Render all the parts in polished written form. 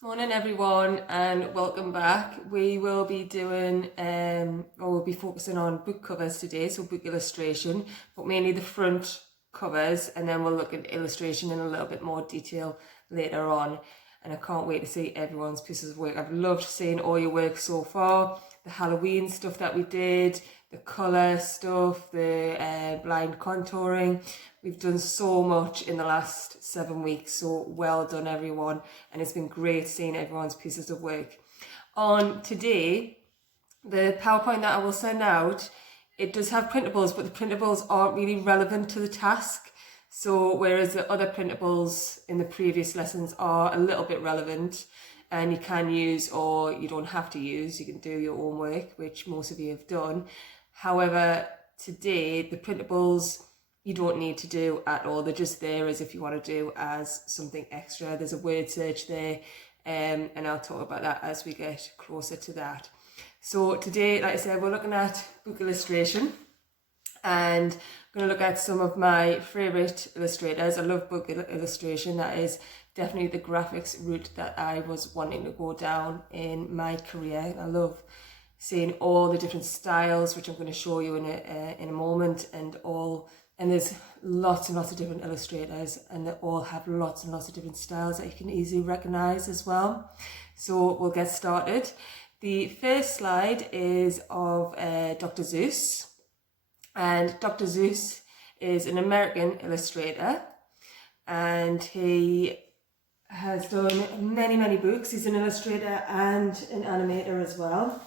Morning everyone and welcome back. We will be doing we'll be focusing on book covers today, so book illustration, but mainly the front covers, and then we'll look at illustration in a little bit more detail later on. And I can't wait to see everyone's pieces of work. I've loved seeing all your work so far, the Halloween stuff that we did, the colour stuff, the blind contouring. We've done so much in the last 7 weeks, so well done everyone, and it's been great seeing everyone's pieces of work. On today, the PowerPoint that I will send out, it does have printables, but the printables aren't really relevant to the task. So whereas the other printables in the previous lessons are a little bit relevant, and you can use, or you don't have to use, you can do your own work, which most of you have done. However, today the printables you don't need to do at all. They're just there as if you want to do as something extra. There's a word search there, and I'll talk about that as we get closer to that. So today, like I said, we're looking at book illustration, and I'm going to look at some of my favourite illustrators. I love book illustration. That is definitely the graphics route that I was wanting to go down in my career. I love seeing all the different styles, which I'm going to show you in a moment, and there's lots and lots of different illustrators, and they all have lots and lots of different styles that you can easily recognize as well. So we'll get started. The first slide is of Dr. Seuss, and Dr. Seuss is an American illustrator, and he has done many books. He's an illustrator and an animator as well.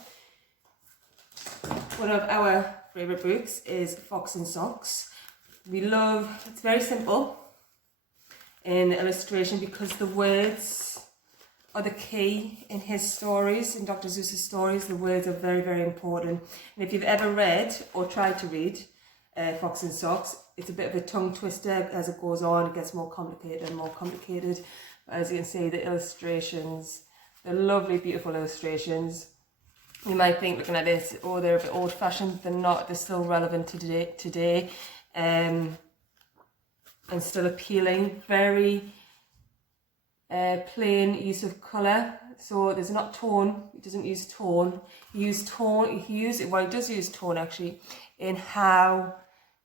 One of our favorite books is Fox and Socks. It's very simple in illustration because the words are the key in his stories, in Dr. Seuss's stories. The words are very important. And if you've ever read or tried to read Fox and Socks, it's a bit of a tongue twister as it goes on. It gets more complicated and more complicated. But as you can see, the illustrations, they're lovely, beautiful illustrations. You might think, looking at this, oh, they're a bit old-fashioned. They're not. They're still relevant to today. And still appealing. Very plain use of colour. So there's not tone. He doesn't use tone. He does use tone actually in how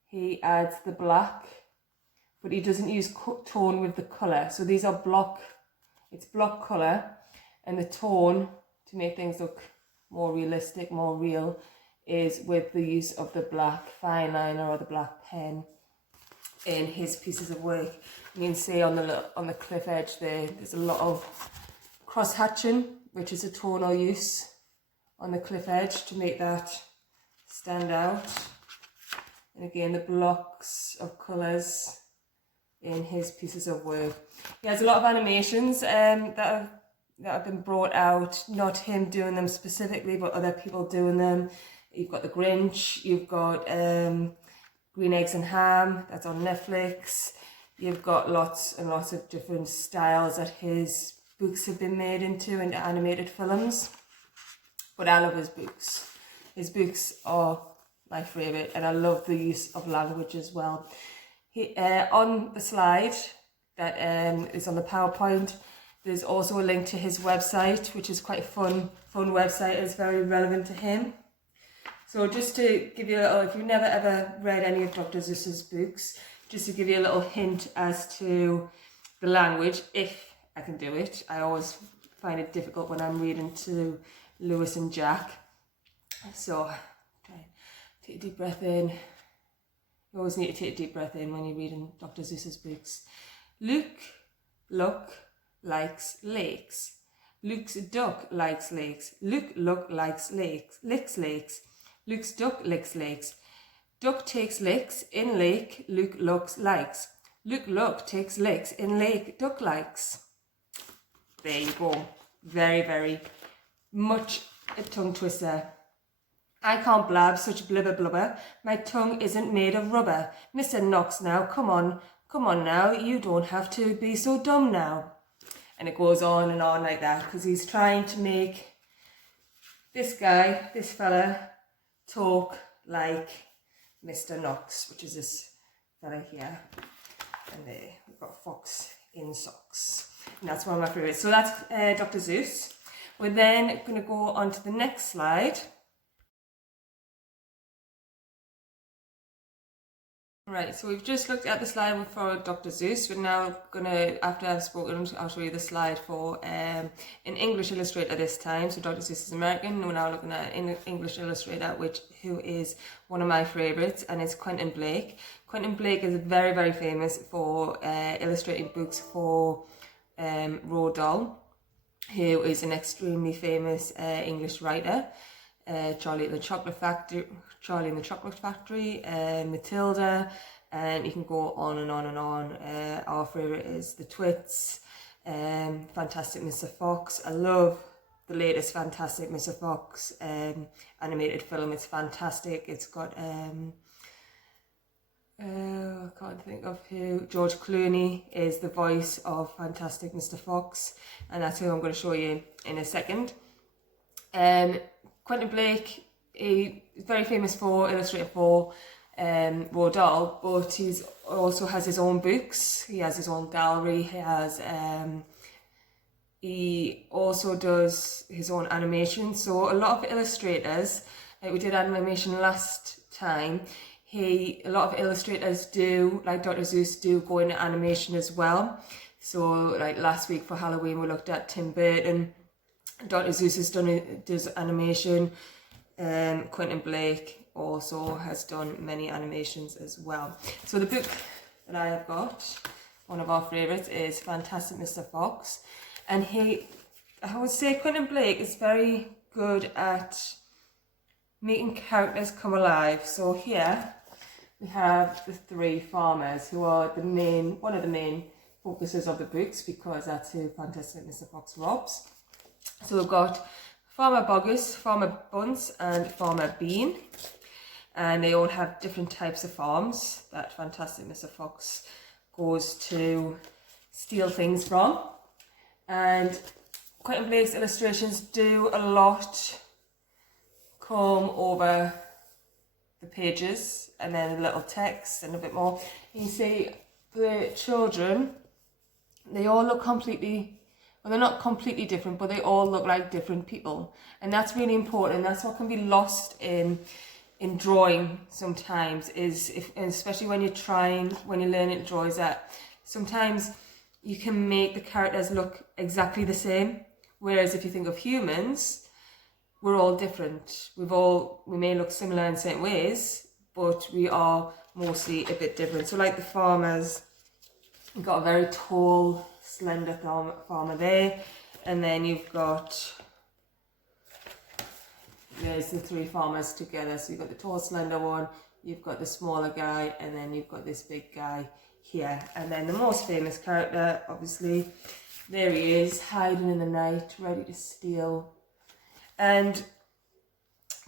he adds the black, but he doesn't use tone with the colour. So these are it's block colour, and the tone to make things look more realistic, more real, is with the use of the black Fineliner or the black pen in his pieces of work. You can see on the cliff edge there's a lot of cross hatching, which is a tonal use on the cliff edge to make that stand out. And again, the blocks of colours in his pieces of work. He has a lot of animations that have been brought out, not him doing them specifically, but other people doing them. You've got The Grinch, you've got Green Eggs and Ham, that's on Netflix. You've got lots and lots of different styles that his books have been made into animated films. But I love his books. His books are my favourite, and I love the use of language as well. On the slide that is on the PowerPoint, there's also a link to his website, which is quite a fun website. It's very relevant to him. So just to give you a little, if you've never ever read any of Dr. Seuss's books, just to give you a little hint as to the language, if I can do it. I always find it difficult when I'm reading to Lewis and Jack. So try and take a deep breath in. You always need to take a deep breath in when you're reading Dr. Seuss's books. Look, likes lakes. Luke's duck likes lakes. Look likes lakes. Licks lakes. Luke's duck licks lakes. Duck takes licks in lake. Luke likes. Luke takes licks in lake. Duck likes. There you go. Very much a tongue twister. I can't blab such blubber. My tongue isn't made of rubber. Mr. Knox now, come on now. You don't have to be so dumb now. And it goes on and on like that, because he's trying to make this fella, talk like Mr. Knox, which is this fella here. And there, we've got Fox in Socks. And that's one of my favourites. So that's Dr. Seuss. We're then going to go on to the next slide. Right, so we've just looked at the slide for Dr. Seuss. We're now going to, after I've spoken, I'll show you the slide for an English illustrator this time. So Dr. Seuss is American. We're now looking at an English illustrator, who is one of my favourites, and it's Quentin Blake. Quentin Blake is very, very famous for illustrating books for Roald Dahl, who is an extremely famous English writer. Charlie and the Chocolate Factory, Matilda, and you can go on and on and on. Our favourite is The Twits, Fantastic Mr. Fox. I love the latest Fantastic Mr. Fox animated film. It's fantastic. It's got I can't think of who. George Clooney is the voice of Fantastic Mr. Fox, and that's who I'm going to show you in a second. Quentin Blake, he is very famous for illustrating for Roald Dahl, but he also has his own books. He has his own gallery. He also does his own animation. So a lot of illustrators, like we did animation last time, a lot of illustrators do, like Dr. Seuss, do go into animation as well. So like last week for Halloween, we looked at Tim Burton. Dr. Seuss does animation. Quentin Blake also has done many animations as well. So the book that I have got, one of our favourites, is Fantastic Mr. Fox. And I would say Quentin Blake is very good at making characters come alive. So here we have the three farmers who are one of the main focuses of the books, because that's who Fantastic Mr. Fox robs. So we've got Farmer Bogus, Farmer Bunce, and Farmer Bean, and they all have different types of farms that Fantastic Mr. Fox goes to steal things from. And Quentin Blake's illustrations do a lot come over the pages, and then a little text and a bit more. You see the children, they all look well, they're not completely different, but they all look like different people. And that's really important. That's what can be lost in drawing sometimes, especially when you're learning to draw, is that sometimes you can make the characters look exactly the same. Whereas if you think of humans, we're all different. We may look similar in certain ways, but we are mostly a bit different. So like the farmers, you've got a very tall, slender farmer there, and then there's the three farmers together. So you've got the tall, slender one, you've got the smaller guy, and then you've got this big guy here. And then the most famous character, obviously, there he is, hiding in the night, ready to steal. And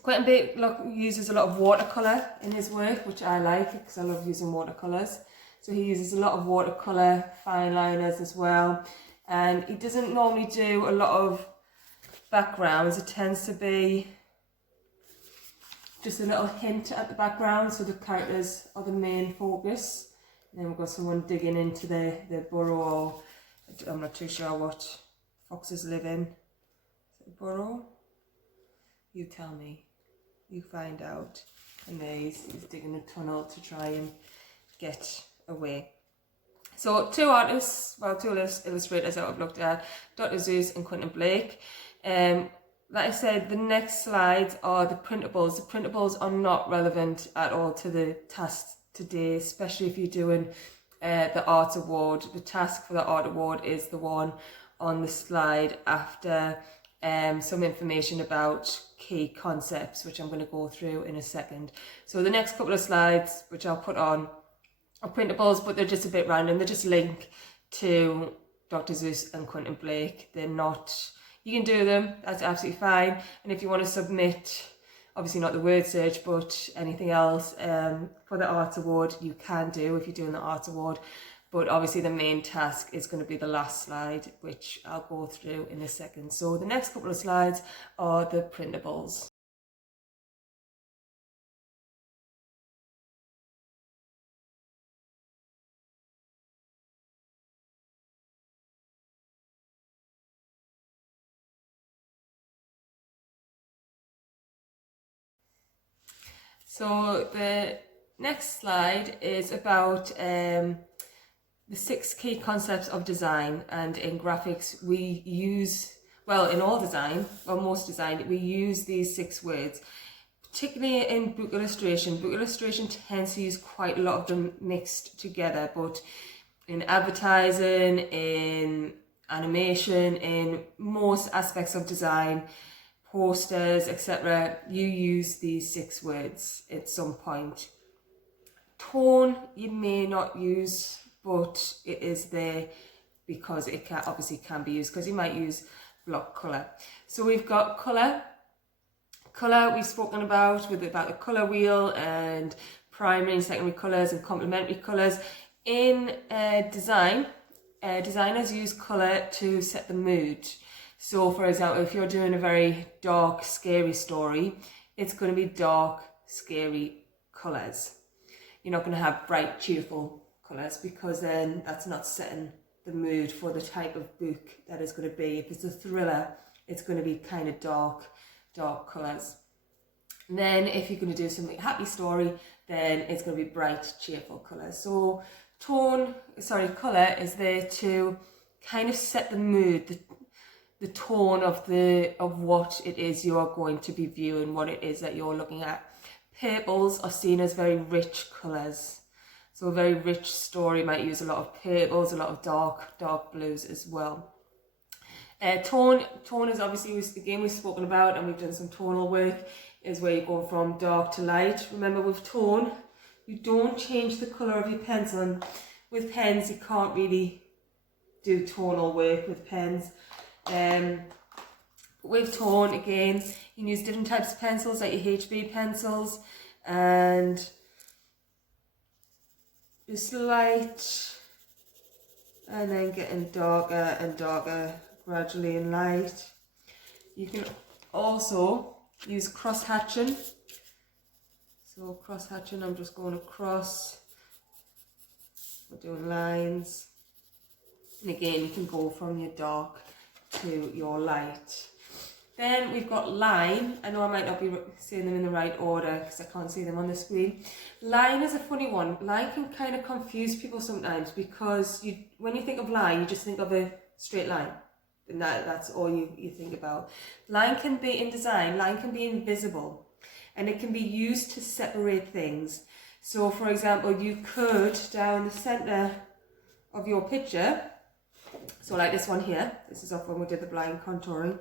Quentin Blake uses a lot of watercolor in his work, which I like because I love using watercolors. So he uses a lot of watercolor, Fineliners as well. And he doesn't normally do a lot of backgrounds. It tends to be just a little hint at the background, so the characters are the main focus. And then we've got someone digging into their burrow, or I'm not too sure what foxes live in. Is it a burrow? You tell me. You find out. And there he's digging a tunnel to try and get away. So two illustrators that I've looked at, Dr. Seuss and Quentin Blake. Like I said, the next slides are the printables. The printables are not relevant at all to the task today, especially if you're doing the art award. The task for the art award is the one on the slide after some information about key concepts, which I'm going to go through in a second. So the next couple of slides, which I'll put on, are printables, but they're just a bit random. They just link to Dr. Seuss and Quentin Blake. They're not, you can do them, that's absolutely fine. And if you want to submit, obviously not the word search, but anything else for the Arts Award, you can do if you're doing the Arts Award. But obviously the main task is going to be the last slide, which I'll go through in a second. So the next couple of slides are the printables. So the next slide is about the 6 key concepts of design, and in graphics we use, well, in all design, or most design, we use these 6 words. Particularly in book illustration. Book illustration tends to use quite a lot of them mixed together, but in advertising, in animation, in most aspects of design, posters, etc., you use these 6 words at some point. Tone you may not use, but it is there because it can be used, because you might use block colour. So we've got colour. Colour we've spoken about the colour wheel and primary and secondary colours and complementary colours. In design, designers use colour to set the mood. So for example, if you're doing a very dark, scary story, it's going to be dark, scary colours. You're not going to have bright, cheerful colours, because then that's not setting the mood for the type of book that it's going to be. If it's a thriller, it's going to be kind of dark colours. And then if you're going to do something happy story, then it's going to be bright, cheerful colours. So colour is there to kind of set the mood, the tone of what it is you are going to be viewing, what it is that you're looking at. Purples are seen as very rich colours. So a very rich story might use a lot of purples, a lot of dark blues as well. Tone is obviously, again, we've spoken about, and we've done some tonal work, is where you go from dark to light. Remember, with tone, you don't change the colour of your pencil, and with pens you can't really do tonal work with pens. With tone, again, you can use different types of pencils, like your HB pencils, and just light, and then getting darker and darker gradually in light. You can also use cross hatching. So cross hatching, I'm just going across, we're doing lines, and again you can go from your dark to your light. Then we've got line. I know I might not be saying them in the right order because I can't see them on the screen. Line is a funny one. Line can kind of confuse people sometimes, because when you think of line, you just think of a straight line, and that's all you think about. Line can be, in design, line can be invisible, and it can be used to separate things. So for example, you could, down the centre of your picture, so like this one here, this is off when we did the blind contouring,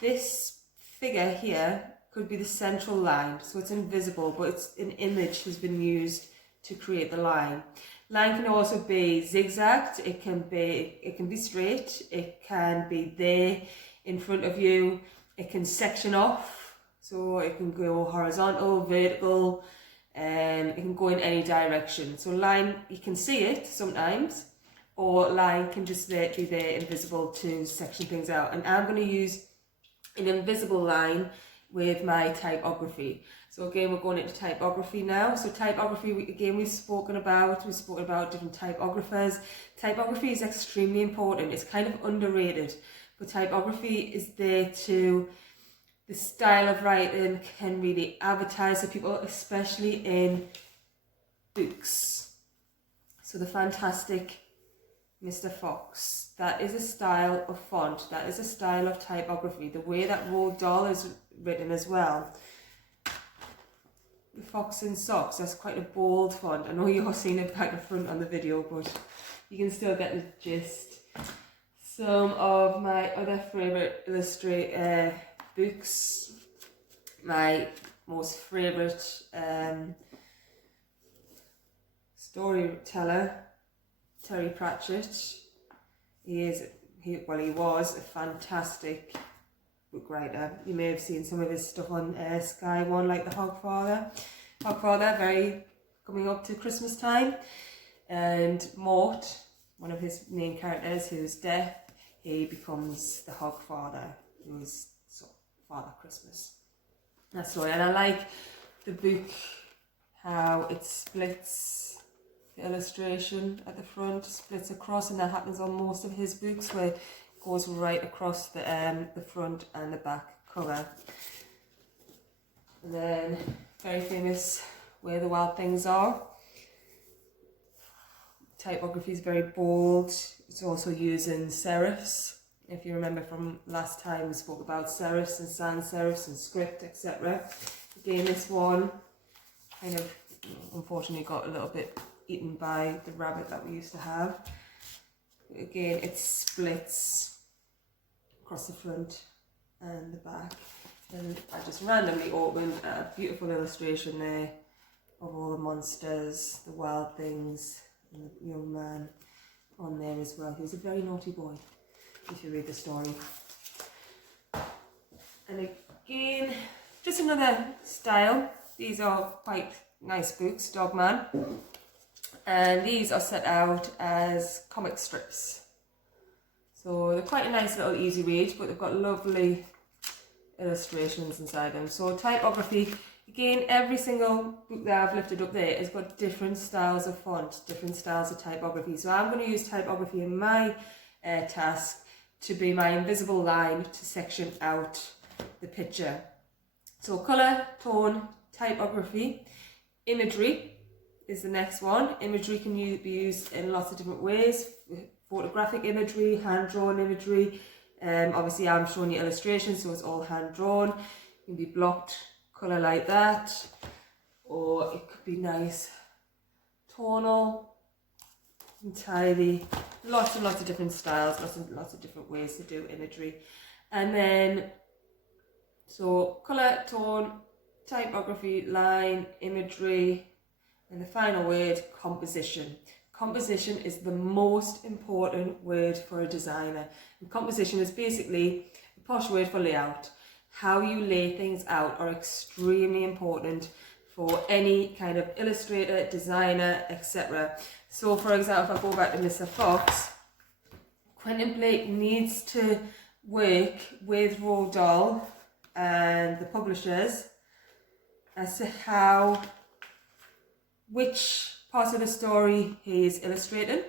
this figure here could be the central line, so it's invisible, but it's an image has been used to create the line. Line can also be zigzagged, it can be straight, it can be there in front of you, it can section off, so it can go horizontal, vertical, it can go in any direction. So line, you can see it sometimes, or line can just be there invisible to section things out. And I'm going to use an invisible line with my typography. So again, we're going into typography now. So typography, again, we've spoken about different typographers. Typography is extremely important. It's kind of underrated, but typography is there to, the style of writing can really advertise to people, especially in books. So the fantastic Mr. Fox, that is a style of font, that is a style of typography. The way that Roald Dahl is written as well. The Fox in Socks, that's quite a bold font. I know you're seeing it back and front on the video, but you can still get the gist. Some of my other favourite books, my most favourite storyteller, Terry Pratchett. He was a fantastic book writer. You may have seen some of his stuff on Sky One, like The Hogfather, very coming up to Christmas time. And Mort, one of his main characters, who's deaf, he becomes the Hogfather, who's Father Christmas. That story. And I like the book, how it splits. The illustration at the front splits across, and that happens on most of his books, where it goes right across the front and the back cover. And then very famous Where the Wild Things Are. Typography is very bold. It's also using serifs. If you remember from last time, we spoke about serifs and sans serifs and script, etc. Again, this one kind of unfortunately got a little bit eaten by the rabbit that we used to have. Again, it splits across the front and the back. And I just randomly opened a beautiful illustration there of all the monsters, the wild things, and the young man on there as well. He was a very naughty boy, if you read the story. And again, just another style. These are quite nice books, Dogman. And these are set out as comic strips. So they're quite a nice little easy read, but they've got lovely illustrations inside them. So typography, again, every single book that I've lifted up there has got different styles of font, different styles of typography. So I'm going to use typography in my task to be my invisible line to section out the picture. So colour, tone, typography, imagery is the next one. Imagery can be used in lots of different ways. Photographic imagery, hand-drawn imagery. Obviously I'm showing you illustrations, so it's all hand-drawn. It can be blocked colour like that, or it could be nice tonal, entirely. Lots and lots of different styles, lots of different ways to do imagery. And then, so colour, tone, typography, line, imagery, and the final word, composition. Composition is the most important word for a designer. And composition is basically a posh word for layout. How you lay things out are extremely important for any kind of illustrator, designer, etc. So for example, if I go back to Mr. Fox, Quentin Blake needs to work with Roald Dahl and the publishers as to which parts of the story he is illustrating.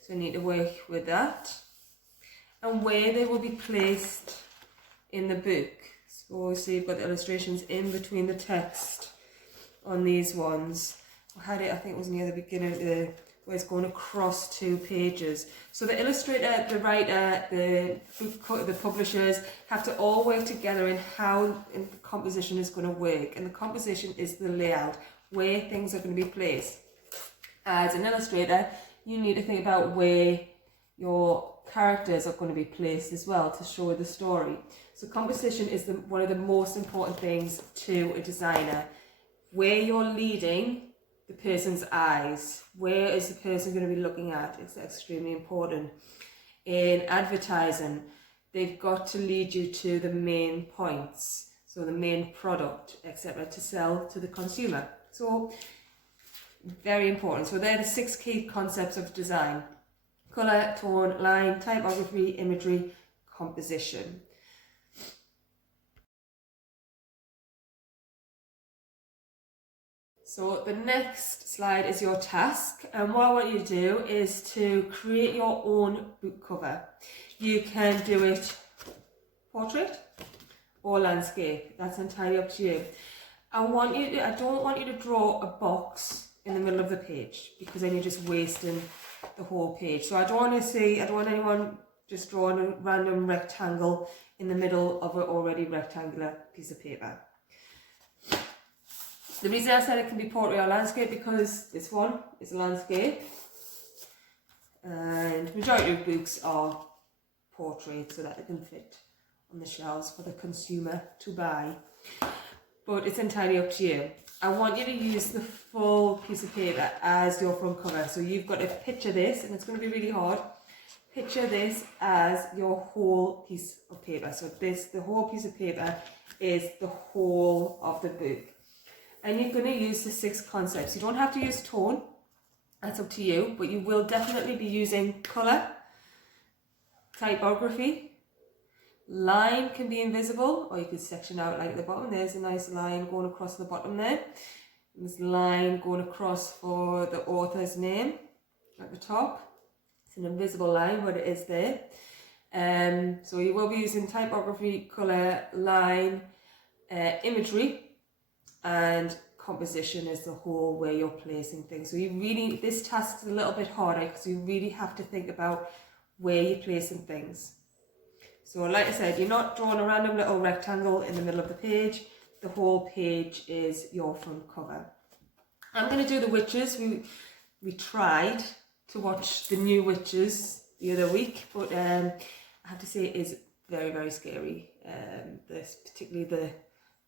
So I need to work with that. And where they will be placed in the book. So you've got the illustrations in between the text on these ones. I had it, I think it was near the beginning, where it's going across 2 pages. So the illustrator, the writer, the publishers have to all work together in how the composition is going to work. And the composition is the layout, where things are going to be placed. As an illustrator, you need to think about where your characters are going to be placed as well to show the story. So composition is one of the most important things to a designer. Where you're leading the person's eyes, where is the person going to be looking at? It's extremely important. In advertising, they've got to lead you to the main points, so the main product, etc., to sell to the consumer. So very important. So they're the 6 key concepts of design: colour, tone, line, typography, imagery, composition. So the next slide is your task, and what I want you to do is to create your own book cover. You can do it portrait or landscape, that's entirely up to you. I don't want you to draw a box in the middle of the page, because then you're just wasting the whole page. So I don't want anyone just drawing a random rectangle in the middle of an already rectangular piece of paper. The reason I said it can be portrait or landscape, because this one is a landscape and majority of books are portrait, so that they can fit on the shelves for the consumer to buy. But it's entirely up to you. I want you to use the full piece of paper as your front cover. So you've got to picture this, and it's going to be really hard. Picture this as your whole piece of paper. So the whole piece of paper is the whole of the book. And you're going to use the 6 concepts. You don't have to use tone, that's up to you, but you will definitely be using colour, typography, line can be invisible, or you could section out like at the bottom. There's a nice line going across the bottom there. This line going across for the author's name at the top. It's an invisible line, but it is there. So you will be using typography, colour, line, imagery, and composition is the whole where you're placing things. So you really, this task is a little bit harder because you really have to think about where you're placing things. So like I said, you're not drawing a random little rectangle in the middle of the page. The whole page is your front cover. I'm going to do the witches. We tried to watch the new witches the other week, but I have to say it is very, very scary. Particularly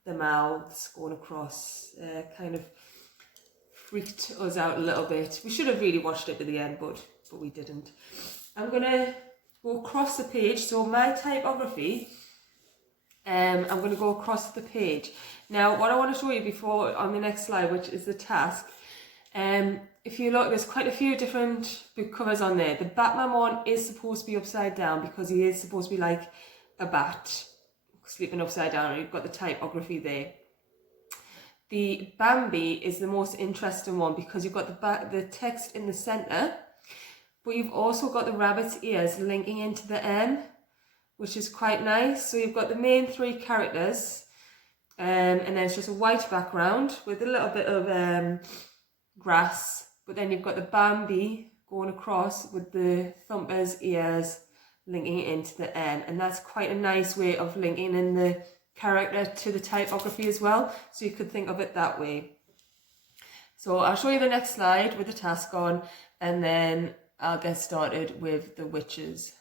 the mouths going across kind of freaked us out a little bit. We should have really watched it to the end, but we didn't. I'm going to go across the page. So my typography, I'm going to go across the page. Now, what I want to show you before on the next slide, which is the task, if you look, there's quite a few different book covers on there. The Batman one is supposed to be upside down because he is supposed to be like a bat sleeping upside down, and you've got the typography there. The Bambi is the most interesting one because you've got the text in the centre, but you've also got the rabbit's ears linking into the M, which is quite nice. So you've got the main three characters, and then it's just a white background with a little bit of grass, but then you've got the Bambi going across with the thumper's ears linking it into the M, and that's quite a nice way of linking in the character to the typography as well, so you could think of it that way. So I'll show you the next slide with the task on, and then I'll get started with the witches.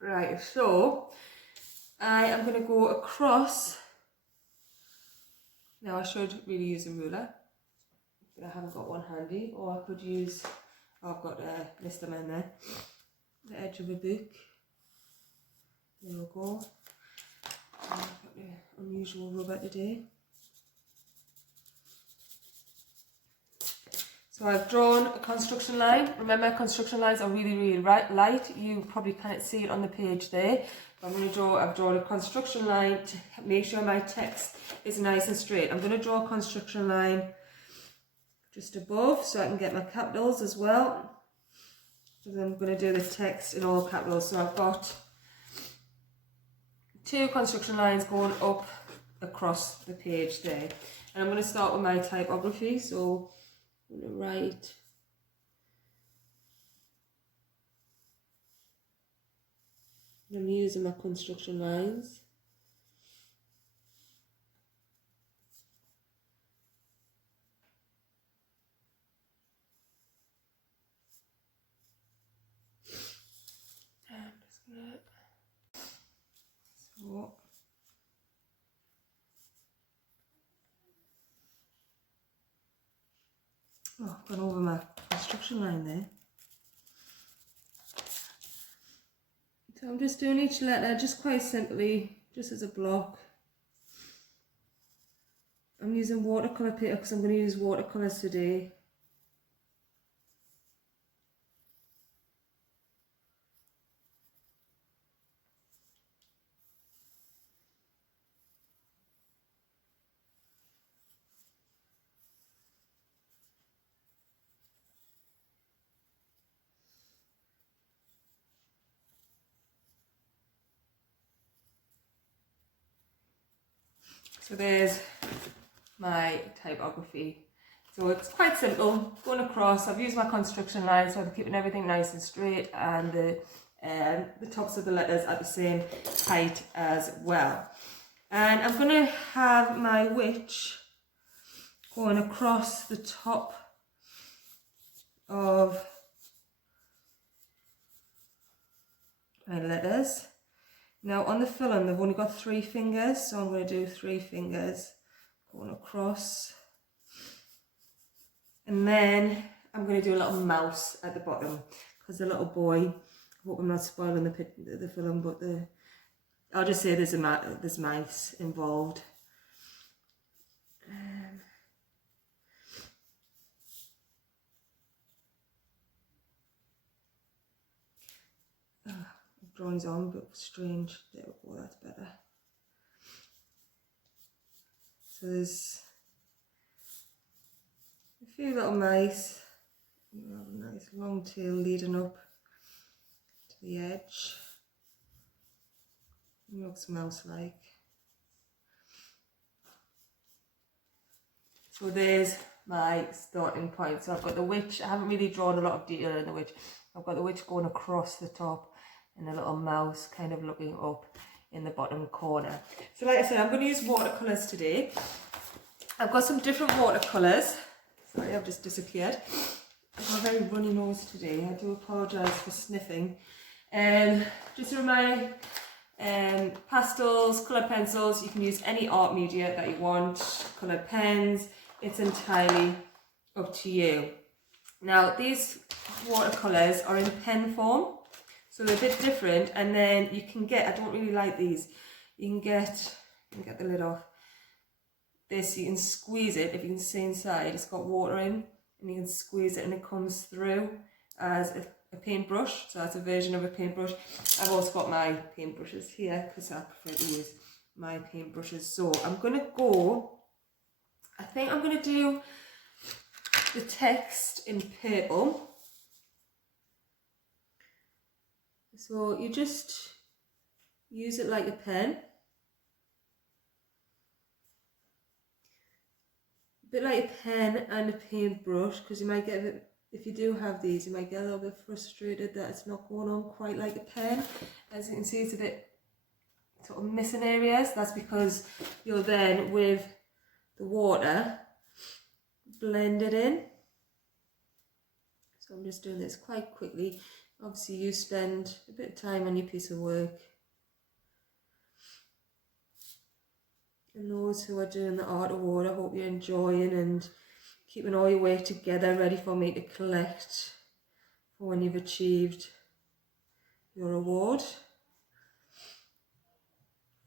Right, so I am going to go across. Now I should really use a ruler, but I haven't got one handy, or I could use, I've got a list them in there, the edge of a book. There we go. I've got the unusual rubber today. So I've drawn a construction line. Remember, construction lines are really, really light. You probably can't see it on the page there. But I've drawn a construction line to make sure my text is nice and straight. I'm going to draw a construction line just above so I can get my capitals as well. So then I'm going to do the text in all capitals. So I've got two construction lines going up across the page there. And I'm going to start with my typography. So I'm going to write I'm using my construction lines. I'm just gonna I've gone over my construction line there. So I'm just doing each letter just quite simply, just as a block. I'm using watercolor paper because I'm going to use watercolors today. So there's my typography. So it's quite simple, going across. I've used my construction line, so I'm keeping everything nice and straight, and the tops of the letters at the same height as well. And I'm going to have my witch going across the top of my letters. Now on the film they've only got 3 fingers, so I'm going to do 3 fingers going across, and then I'm going to do a little mouse at the bottom because the little boy, I hope I'm not spoiling the film, but I'll just say there's mice involved. Drawing's on, but strange. There we go, that's better. So there's a few little mice. You have a nice long tail leading up to the edge. It looks mouse-like. So there's my starting point. So I've got the witch. I haven't really drawn a lot of detail in the witch. I've got the witch going across the top and a little mouse kind of looking up in the bottom corner. So like I said, I'm going to use watercolours today. I've got some different watercolours. Sorry, I've just disappeared. I've got a very runny nose today. I do apologise for sniffing. Just a reminder, pastels, coloured pencils, you can use any art media that you want, coloured pens, it's entirely up to you. Now these watercolours are in pen form, so they're a bit different, and then you can get, I don't really like these, you can get the lid off, this, you can squeeze it, if you can see inside, it's got water in, and you can squeeze it and it comes through as a paintbrush, so that's a version of a paintbrush. I've also got my paintbrushes here because I prefer to use my paintbrushes. So I'm going to go, I think I'm going to do the text in purple. So you just use it like a pen. A bit like a pen and a paintbrush, because you might get a bit, if you do have these, you might get a little bit frustrated that it's not going on quite like a pen. As you can see, it's a bit sort of missing areas. That's because you'll then, with the water, blend it in. So I'm just doing this quite quickly. Obviously you spend a bit of time on your piece of work. And those who are doing the art of water, I hope you're enjoying and keeping all your work together, ready for me to collect for when you've achieved your award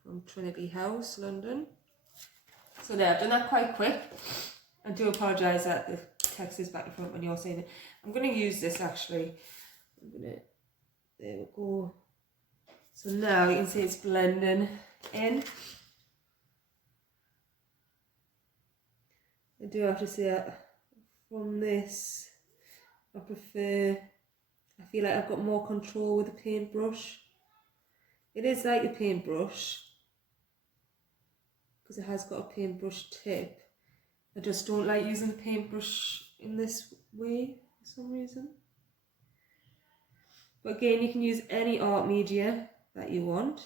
from Trinity House, London. So there, I've done that quite quick. I do apologise that the text is back and front when you're saying it. I'm going to use this actually. There we go. So now you can see it's blending in. I do have to say that from this, I feel like I've got more control with the paintbrush. It is like a paintbrush, because it has got a paintbrush tip. I just don't like using the paintbrush in this way for some reason. But again, you can use any art media that you want.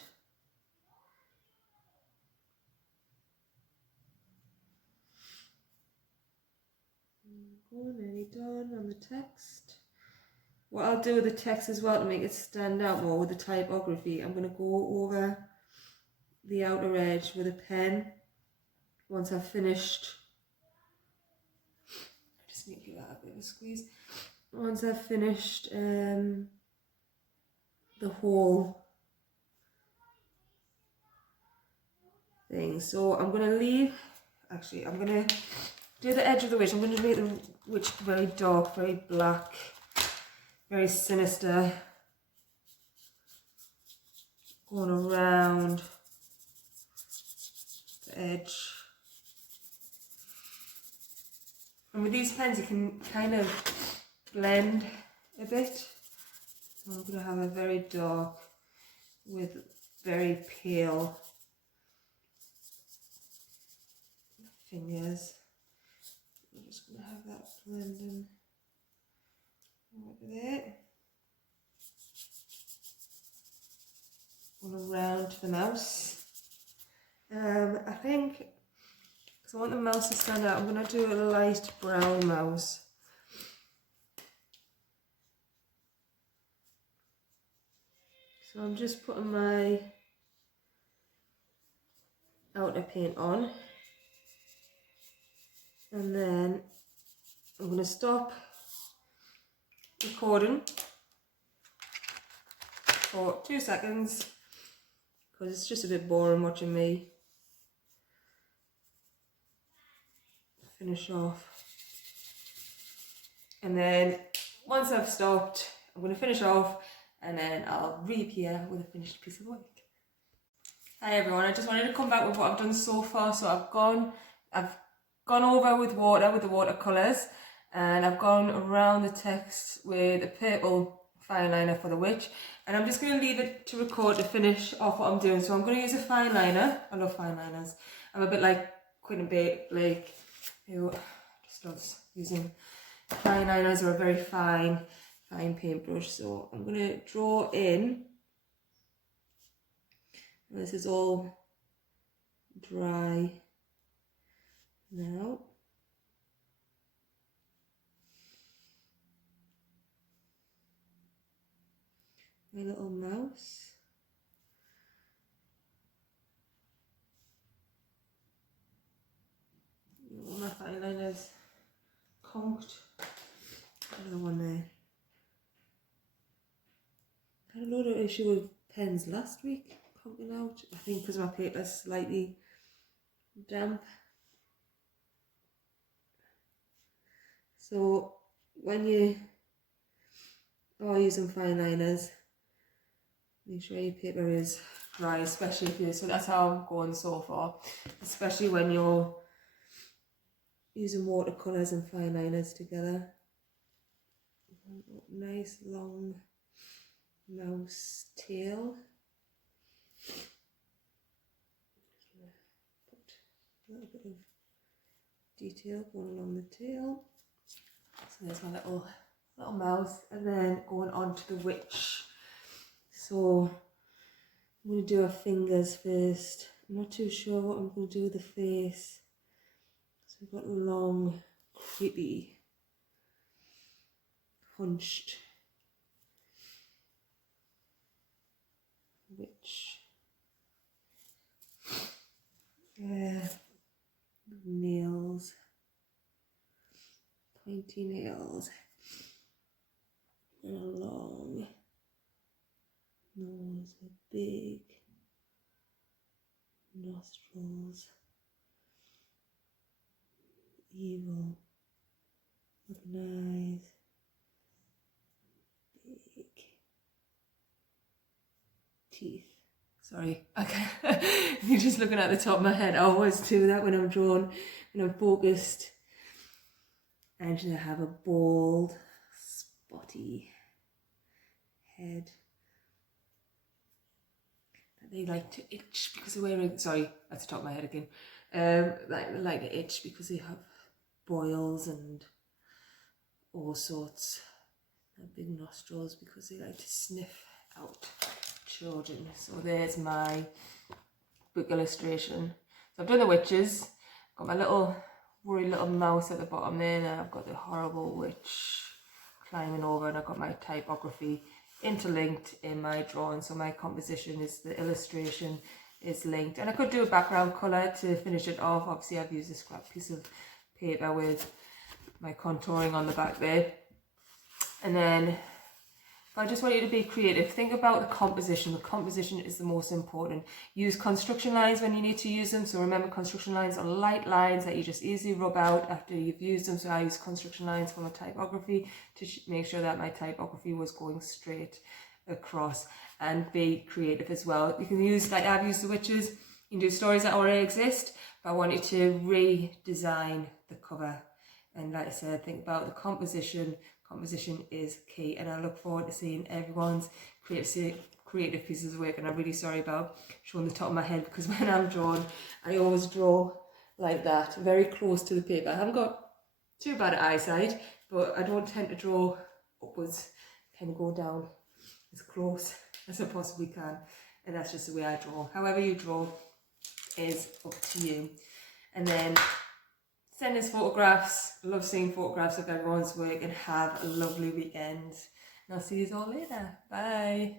Nearly done on the text. What I'll do with the text as well to make it stand out more with the typography, I'm going to go over the outer edge with a pen once I've finished. I just need to give that a bit of a squeeze. Once I've finished the whole thing. So I'm going to leave, actually I'm going to do the edge of the witch. I'm going to make the witch very dark, very black, very sinister. Going around the edge. And with these pens you can kind of blend a bit. So I'm going to have a very dark with very pale fingers. I'm just going to have that blending over there. Going around the mouse. I think, because I want the mouse to stand out, I'm going to do a light brown mouse. So I'm just putting my outer paint on. And then I'm going to stop recording for 2 seconds because it's just a bit boring watching me finish off. And then once I've stopped, I'm going to finish off and then I'll reappear with a finished piece of work. Hi everyone, I just wanted to come back with what I've done so far. So I've gone over with water, with the watercolours, and I've gone around the text with a purple Fineliner for the witch, and I'm just going to leave it to record to finish off what I'm doing. So I'm going to use a Fineliner. I love Fineliners. I'm a bit like Quentin Blake, who just loves using Fineliners, or a very fine paintbrush. So I'm going to draw in. This is all dry now. My little mouse. All my Fineliners conked. Another one there. I had a load of issue with pens last week, conking out. I think because my paper's slightly damp. So when you are using Fineliners, make sure your paper is dry, especially if you, so that's how I'm going so far, especially when you're using watercolors and Fineliners together. Nice long mouse tail. Put a little bit of detail going along the tail. So there's my little mouse, and then going on to the witch. So I'm going to do her fingers first. I'm not too sure what I'm going to do with the face. So we've got long, creepy, hunched witch. Nails, pointy nails, and a long nose with big nostrils. Evil, looking eyes, big teeth. Sorry, okay. You're just looking at the top of my head. I always do that when I'm drawn, when I'm focused. And I have a bald, spotty head that they like to itch because they're wearing, sorry, that's the top of my head again. Like to itch because they have boils and all sorts. And big nostrils because they like to sniff out children. So there's my book illustration. So I've done the witches, got my little worried little mouse at the bottom there, and I've got the horrible witch climbing over, and I've got my typography interlinked in my drawing. So my composition is, the illustration is linked, and I could do a background colour to finish it off. Obviously I've used a scrap piece of paper with my contouring on the back there. And then I just want you to be creative. Think about the composition. The composition is the most important. Use construction lines when you need to use them. So remember, construction lines are light lines that you just easily rub out after you've used them. So I use construction lines for my typography to make sure that my typography was going straight across. And be creative as well. You can use, like I've used the witches, you can do stories that already exist, but I want you to redesign the cover. And like I said, think about the composition. Composition is key, and I look forward to seeing everyone's creative pieces of work. And I'm really sorry about showing the top of my head, because when I'm drawn, I always draw like that, very close to the paper. I haven't got too bad eyesight, but I don't tend to draw upwards. I tend to go down as close as I possibly can, and that's just the way I draw. However you draw is up to you. And then send us photographs. I love seeing photographs of everyone's work, and have a lovely weekend. And I'll see you all later. Bye.